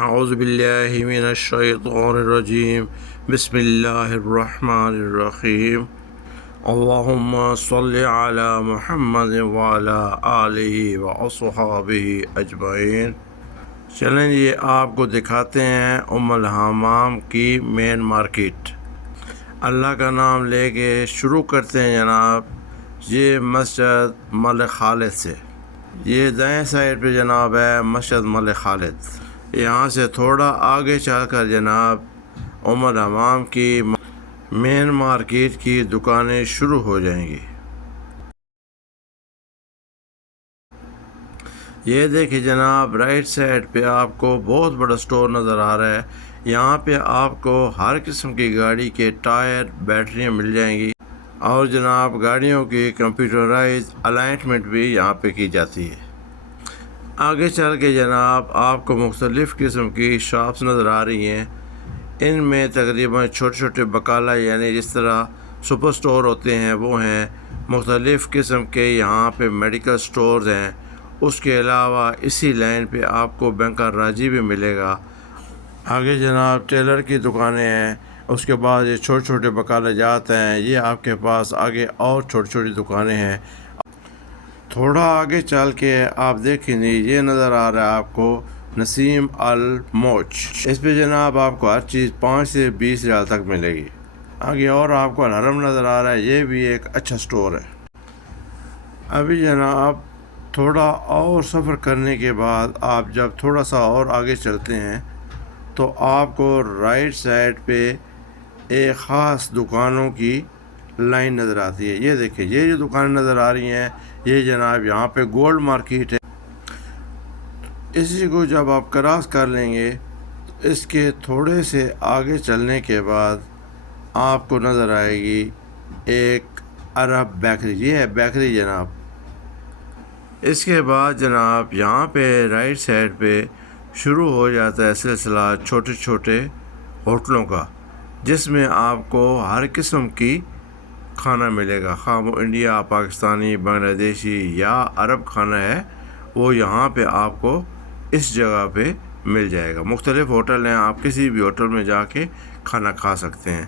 اعوذ باللہ من الشیطان الرجیم بسم اللہ الرحمن الرحیم اللہم صلی علی محمد وعلی آلہ واصحابہ اجمعین۔ چلیں یہ آپ کو دکھاتے ہیں ام الحمام کی مین مارکیٹ۔ اللہ کا نام لے کے شروع کرتے ہیں جناب۔ یہ مسجد ملک خالد سے، یہ دائیں سائڈ پہ جناب ہے مسجد ملک خالد۔ یہاں سے تھوڑا آگے چل کر جناب ام الحمام کی مین مارکیٹ کی دکانیں شروع ہو جائیں گی۔ یہ دیکھیں جناب رائٹ سائڈ پہ آپ کو بہت بڑا سٹور نظر آ رہا ہے۔ یہاں پہ آپ کو ہر قسم کی گاڑی کے ٹائر، بیٹریاں مل جائیں گی، اور جناب گاڑیوں کی کمپیوٹرائز الائنمنٹ بھی یہاں پہ کی جاتی ہے۔ آگے چل کے جناب آپ کو مختلف قسم کی شاپس نظر آ رہی ہیں۔ ان میں تقریباً چھوٹے چھوٹے بقالہ یعنی جس طرح سپر سٹور ہوتے ہیں وہ ہیں، مختلف قسم کے یہاں پہ میڈیکل سٹورز ہیں۔ اس کے علاوہ اسی لائن پہ آپ کو بینک راجی بھی ملے گا۔ آگے جناب ٹیلر کی دکانیں ہیں، اس کے بعد یہ چھوٹے چھوٹے بقالہ جات ہیں۔ یہ آپ کے پاس آگے اور چھوٹی چھوٹی دکانیں ہیں۔ تھوڑا آگے چل کے آپ دیکھیں گے یہ نظر آ رہا ہے آپ کو نسیم الموچ۔ اس پہ جناب آپ کو ہر چیز 5 سے 20 ریال تک ملے گی۔ آگے اور آپ کو الحرم نظر آ رہا ہے، یہ بھی ایک اچھا سٹور ہے۔ ابھی جناب تھوڑا اور سفر کرنے کے بعد آپ جب تھوڑا سا اور آگے چلتے ہیں تو آپ کو رائٹ سائڈ پہ ایک خاص دکانوں کی لائن نظر آتی ہے۔ یہ دیکھیں یہ جو دکانیں نظر آ رہی ہیں یہ جناب یہاں پہ گولڈ مارکیٹ ہے۔ اسی کو جب آپ کراس کر لیں گے تو اس کے تھوڑے سے آگے چلنے کے بعد آپ کو نظر آئے گی ایک عرب بیکری۔ یہ ہے بیکری جناب۔ اس کے بعد جناب یہاں پہ رائٹ سائڈ پہ شروع ہو جاتا ہے سلسلہ چھوٹے چھوٹے ہوٹلوں کا، جس میں آپ کو ہر قسم کی کھانا ملے گا، خواہ وہ انڈیا، پاکستانی، بنگلہ دیشی یا عرب کھانا ہے، وہ یہاں پہ آپ کو اس جگہ پہ مل جائے گا۔ مختلف ہوٹل ہیں، آپ کسی بھی ہوٹل میں جا کے کھانا کھا سکتے ہیں۔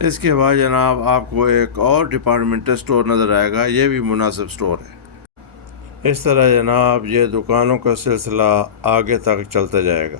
اس کے بعد جناب آپ کو ایک اور ڈپارٹمنٹل سٹور نظر آئے گا، یہ بھی مناسب سٹور ہے۔ اس طرح جناب یہ دکانوں کا سلسلہ آگے تک چلتا جائے گا۔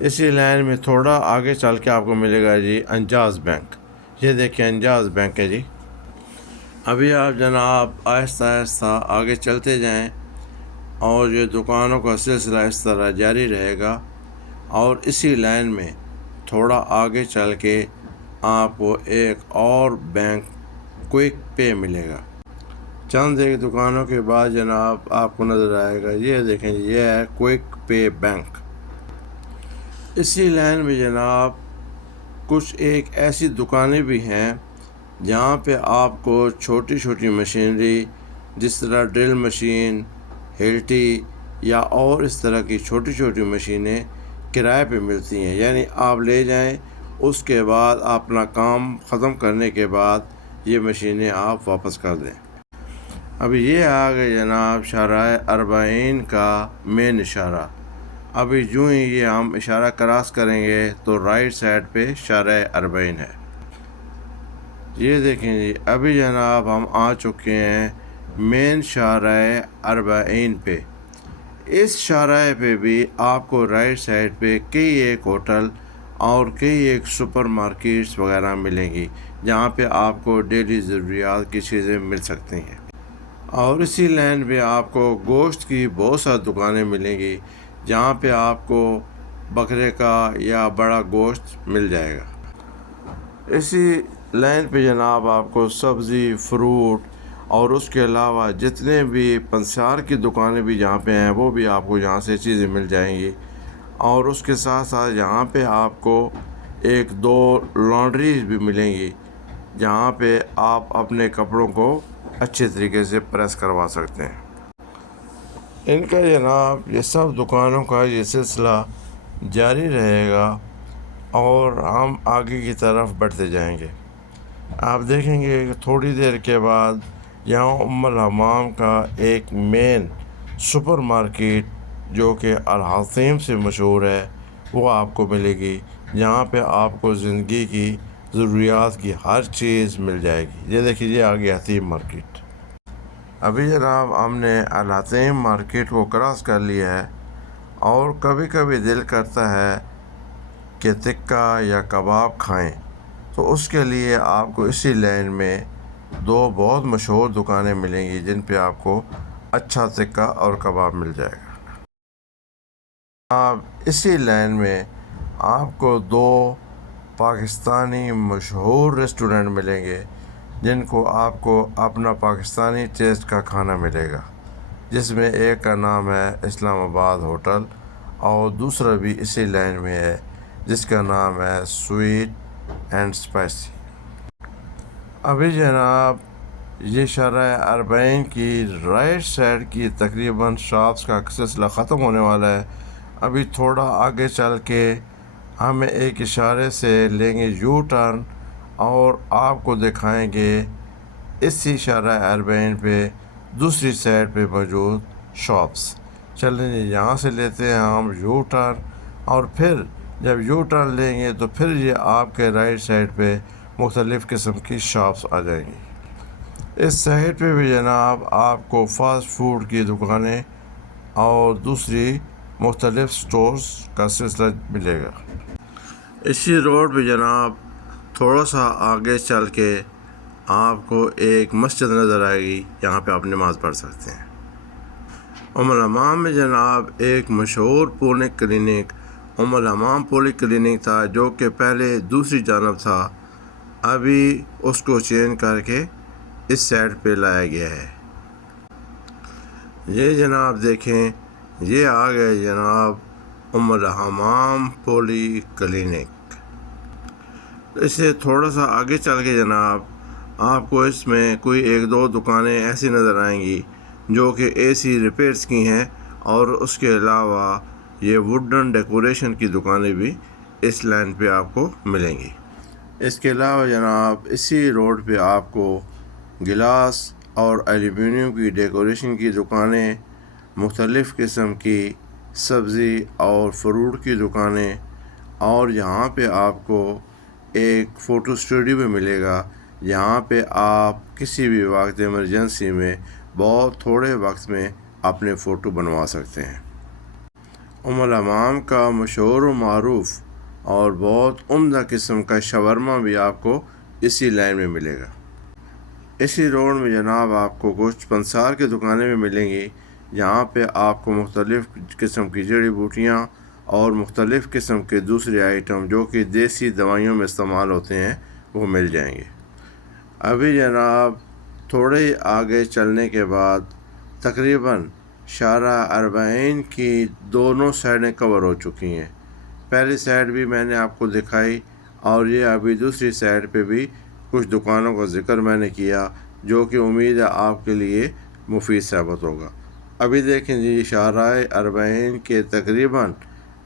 اسی لائن میں تھوڑا آگے چل کے آپ کو ملے گا جی انجاز بینک۔ یہ دیکھیں انجاز بینک ہے جی۔ ابھی آپ جناب آہستہ آہستہ آگے چلتے جائیں اور یہ دکانوں کا سلسلہ اس طرح جاری رہے گا، اور اسی لائن میں تھوڑا آگے چل کے آپ کو ایک اور بینک کوئک پے ملے گا۔ چند ایک دکانوں کے بعد جناب آپ کو نظر آئے گا، یہ دیکھیں یہ ہے کوئک پے بینک۔ اسی لائن میں جناب کچھ ایک ایسی دکانیں بھی ہیں جہاں پہ آپ کو چھوٹی چھوٹی مشینری جس طرح ڈرل مشین، ہلٹی یا اور اس طرح کی چھوٹی چھوٹی مشینیں کرائے پہ ملتی ہیں، یعنی آپ لے جائیں، اس کے بعد اپنا کام ختم کرنے کے بعد یہ مشینیں آپ واپس کر دیں۔ ابھی یہ آ گئے جناب شارع اربعین کا مین اشارہ۔ ابھی جو ہی یہ ہم اشارہ کراس کریں گے تو رائٹ سائڈ پہ شارع اربعین ہے۔ یہ دیکھیں جی ابھی جناب ہم آ چکے ہیں مین شارع اربعین پہ۔ اس شارع پہ بھی آپ کو رائٹ سائڈ پہ کئی ایک ہوٹل اور کئی ایک سپر مارکیٹس وغیرہ ملیں گی، جہاں پہ آپ کو ڈیلی ضروریات کی چیزیں مل سکتی ہیں۔ اور اسی لائن پہ آپ کو گوشت کی بہت ساری دکانیں ملیں گی، جہاں پہ آپ کو بکرے کا یا بڑا گوشت مل جائے گا۔ اسی لائن پہ جناب آپ کو سبزی، فروٹ اور اس کے علاوہ جتنے بھی پنسار کی دکانیں بھی جہاں پہ ہیں وہ بھی آپ کو یہاں سے چیزیں مل جائیں گی۔ اور اس کے ساتھ ساتھ یہاں پہ آپ کو ایک دو لانڈریز بھی ملیں گی، جہاں پہ آپ اپنے کپڑوں کو اچھے طریقے سے پریس کروا سکتے ہیں۔ ان کا جناب یہ سب دکانوں کا یہ سلسلہ جاری رہے گا اور ہم آگے کی طرف بڑھتے جائیں گے۔ آپ دیکھیں گے کہ تھوڑی دیر کے بعد یہاں ام الحمام کا ایک مین سپر مارکیٹ جو کہ الحسین سے مشہور ہے وہ آپ کو ملے گی، جہاں پہ آپ کو زندگی کی ضروریات کی ہر چیز مل جائے گی۔ یہ دیکھیے یہ آ گیا حتیم مارکیٹ۔ ابھی جناب ہم نے الحتیم مارکیٹ کو کراس کر لیا ہے، اور کبھی کبھی دل کرتا ہے کہ ٹکہ یا کباب کھائیں، تو اس کے لیے آپ کو اسی لائن میں دو بہت مشہور دکانیں ملیں گی جن پہ آپ کو اچھا ٹکہ اور کباب مل جائے گا۔ اسی لائن میں آپ کو دو پاکستانی مشہور ریسٹورنٹ ملیں گے جن کو آپ کو اپنا پاکستانی ٹیسٹ کا کھانا ملے گا، جس میں ایک کا نام ہے اسلام آباد ہوٹل اور دوسرا بھی اسی لائن میں ہے جس کا نام ہے سویٹ اینڈ اسپائسی۔ ابھی جناب یہ شارع اربعین کی رائٹ سائڈ کی تقریباً شاپس کا سلسلہ ختم ہونے والا ہے۔ ابھی تھوڑا آگے چل کے ہم ایک اشارے سے لیں گے یو ٹرن اور آپ کو دکھائیں گے اسی شارع اربعین پہ دوسری سائڈ پہ موجود شاپس۔ چلیں جی یہاں سے لیتے ہیں ہم یو ٹرن، اور پھر جب یو ٹرن لیں گے تو پھر یہ آپ کے رائٹ سائڈ پہ مختلف قسم کی شاپس آ جائیں گی۔ اس سائڈ پہ بھی جناب آپ کو فاسٹ فوڈ کی دکانیں اور دوسری مختلف سٹورز کا سلسلہ ملے گا۔ اسی روڈ پہ جناب تھوڑا سا آگے چل کے آپ کو ایک مسجد نظر آئے گی، یہاں پہ آپ نماز پڑھ سکتے ہیں۔ الحمام میں جناب ایک مشہور پولی کلینک الحمام پولی کلینک تھا، جو کہ پہلے دوسری جانب تھا، ابھی اس کو چینج کر کے اس سائڈ پہ لایا گیا ہے۔ یہ جناب دیکھیں یہ آ گئے جناب الحمام پولی کلینک۔ اسے تھوڑا سا آگے چل کے جناب آپ کو اس میں کوئی ایک دو دکانیں ایسی نظر آئیں گی جو کہ اے سی ریپیئرس کی ہیں، اور اس کے علاوہ یہ ووڈن ڈیکوریشن کی دکانیں بھی اس لائن پہ آپ کو ملیں گی۔ اس کے علاوہ جناب اسی روڈ پہ آپ کو گلاس اور ایلومینیم کی ڈیکوریشن کی دکانیں، مختلف قسم کی سبزی اور فروٹ کی دکانیں، اور یہاں پہ آپ کو ایک فوٹو اسٹوڈیو بھی ملے گا، جہاں پہ آپ کسی بھی وقت ایمرجنسی میں بہت تھوڑے وقت میں اپنے فوٹو بنوا سکتے ہیں۔ الحمام کا مشہور و معروف اور بہت عمدہ قسم کا شاورما بھی آپ کو اسی لائن میں ملے گا۔ اسی روڈ میں جناب آپ کو کچھ پنسار کی دکانیں بھی ملیں گی، جہاں پہ آپ کو مختلف قسم کی جڑی بوٹیاں اور مختلف قسم کے دوسرے آئٹم جو کہ دیسی دوائیوں میں استعمال ہوتے ہیں وہ مل جائیں گے۔ ابھی جناب تھوڑے آگے چلنے کے بعد تقریباً شارع اربعین کی دونوں سائڈیں کور ہو چکی ہیں۔ پہلی سائڈ بھی میں نے آپ کو دکھائی، اور یہ ابھی دوسری سائڈ پہ بھی کچھ دکانوں کا ذکر میں نے کیا جو کہ امید ہے آپ کے لیے مفید ثابت ہوگا۔ ابھی دیکھیں جی شارع اربعین کے تقریباً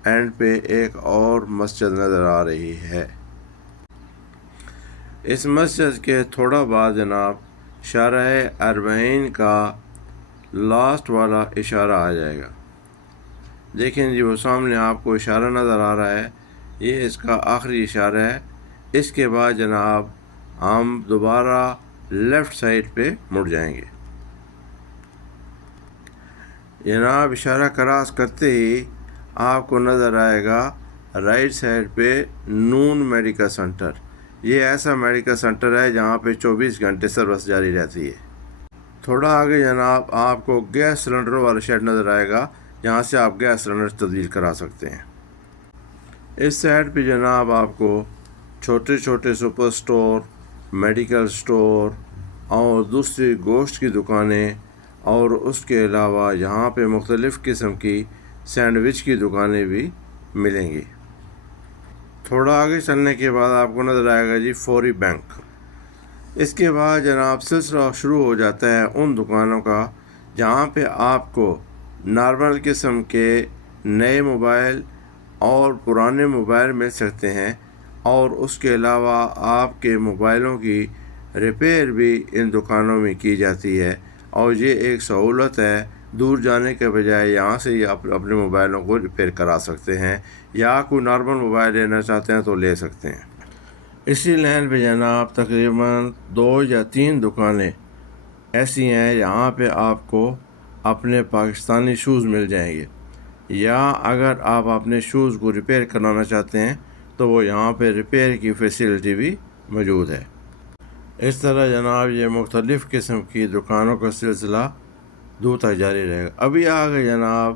اینڈ پہ ایک اور مسجد نظر آ رہی ہے۔ اس مسجد کے تھوڑا بعد جناب شارع اربعین کا لاسٹ والا اشارہ آ جائے گا۔ دیکھیں جی وہ سامنے آپ کو اشارہ نظر آ رہا ہے، یہ اس کا آخری اشارہ ہے۔ اس کے بعد جناب ہم دوبارہ لیفٹ سائڈ پہ مڑ جائیں گے۔ جناب اشارہ کراس کرتے ہی آپ کو نظر آئے گا رائٹ سائڈ پہ نون میڈیکل سینٹر۔ یہ ایسا میڈیکل سینٹر ہے جہاں پہ 24 گھنٹے سروس جاری رہتی ہے۔ تھوڑا آگے جناب آپ کو گیس سلنڈر والا شیڈ نظر آئے گا، جہاں سے آپ گیس سلنڈر تبدیل کرا سکتے ہیں۔ اس سائڈ پہ جناب آپ کو چھوٹے چھوٹے سپر سٹور، میڈیکل سٹور اور دوسری گوشت کی دکانیں، اور اس کے علاوہ یہاں پہ مختلف قسم کی سینڈوچ کی دکانیں بھی ملیں گی۔ تھوڑا آگے چلنے کے بعد آپ کو نظر آئے گا جی فوری بینک۔ اس کے بعد جناب سلسلہ شروع ہو جاتا ہے ان دکانوں کا جہاں پہ آپ کو نارمل قسم کے نئے موبائل اور پرانے موبائل مل سکتے ہیں، اور اس کے علاوہ آپ کے موبائلوں کی ریپیئر بھی ان دکانوں میں کی جاتی ہے، اور یہ ایک سہولت ہے دور جانے کے بجائے یہاں سے ہی آپ اپنے موبائلوں کو ریپیئر کرا سکتے ہیں، یا کوئی نارمل موبائل لینا چاہتے ہیں تو لے سکتے ہیں۔ اسی لائن پہ جناب تقریباً 2 یا 3 دکانیں ایسی ہیں یہاں پہ آپ کو اپنے پاکستانی شوز مل جائیں گے، یا اگر آپ اپنے شوز کو ریپیئر کرانا چاہتے ہیں تو وہ یہاں پہ ریپیئر کی فیسلٹی بھی موجود ہے۔ اس طرح جناب یہ مختلف قسم کی دکانوں کا سلسلہ دور تک جاری رہے گا۔ ابھی آگے جناب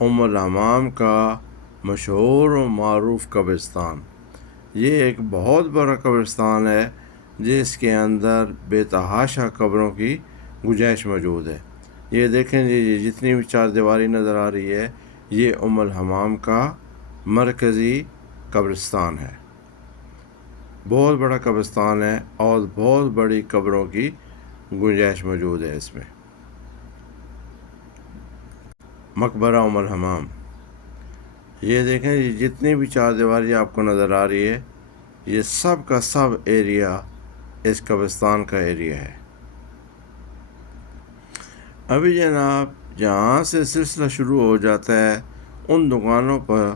ام الحمام کا مشہور و معروف قبرستان۔ یہ ایک بہت بڑا قبرستان ہے جس کے اندر بے تحاشا قبروں کی گنجائش موجود ہے۔ یہ دیکھیں جی جتنی بھی چار دیواری نظر آ رہی ہے یہ ام الحمام کا مرکزی قبرستان ہے۔ بہت بڑا قبرستان ہے اور بہت بڑی قبروں کی گنجائش موجود ہے اس میں۔ مقبرہ ام الحمام، یہ دیکھیں جی جتنی بھی چار دیواری آپ کو نظر آ رہی ہے یہ سب کا سب ایریا اس قبرستان کا ایریا ہے۔ ابھی جناب جہاں سے سلسلہ شروع ہو جاتا ہے ان دکانوں پر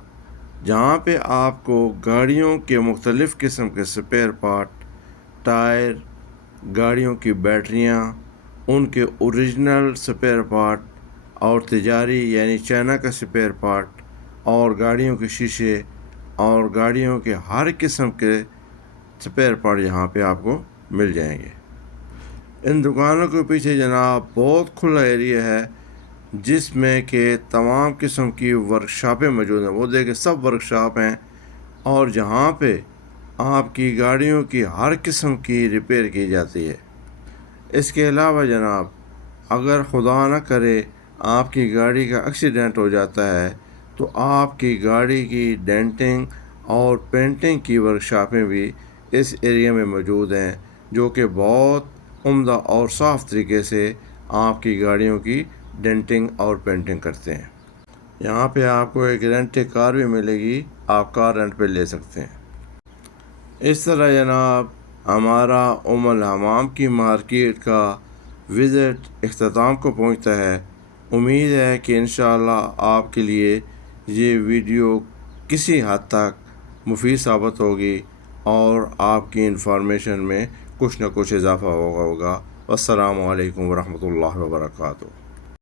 جہاں پہ آپ کو گاڑیوں کے مختلف قسم کے سپیئر پارٹ، ٹائر، گاڑیوں کی بیٹریاں، ان کے اوریجنل سپیئر پارٹ اور تجاری یعنی چائنا کا سپیئر پارٹ اور گاڑیوں کے شیشے اور گاڑیوں کے ہر قسم کے سپیئر پارٹ یہاں پہ آپ کو مل جائیں گے۔ ان دکانوں کے پیچھے جناب بہت کھلا ایریا ہے جس میں کہ تمام قسم کی ورکشاپیں موجود ہیں۔ وہ دیکھیں سب ورکشاپ ہیں اور جہاں پہ آپ کی گاڑیوں کی ہر قسم کی ریپیئر کی جاتی ہے۔ اس کے علاوہ جناب اگر خدا نہ کرے آپ کی گاڑی کا ایکسیڈنٹ ہو جاتا ہے تو آپ کی گاڑی کی ڈینٹنگ اور پینٹنگ کی ورکشاپیں بھی اس ایریا میں موجود ہیں جو کہ بہت عمدہ اور صاف طریقے سے آپ کی گاڑیوں کی ڈینٹنگ اور پینٹنگ کرتے ہیں۔ یہاں پہ آپ کو ایک رینٹ کار بھی ملے گی، آپ کار رینٹ پہ لے سکتے ہیں۔ اس طرح جناب ہمارا ام الحمام کی مارکیٹ کا وزٹ اختتام کو پہنچتا ہے۔ امید ہے کہ انشاءاللہ آپ کے لیے یہ ویڈیو کسی حد تک مفید ثابت ہوگی اور آپ کی انفارمیشن میں کچھ نہ کچھ اضافہ ہوگا۔ السلام علیکم ورحمۃ اللہ وبرکاتہ۔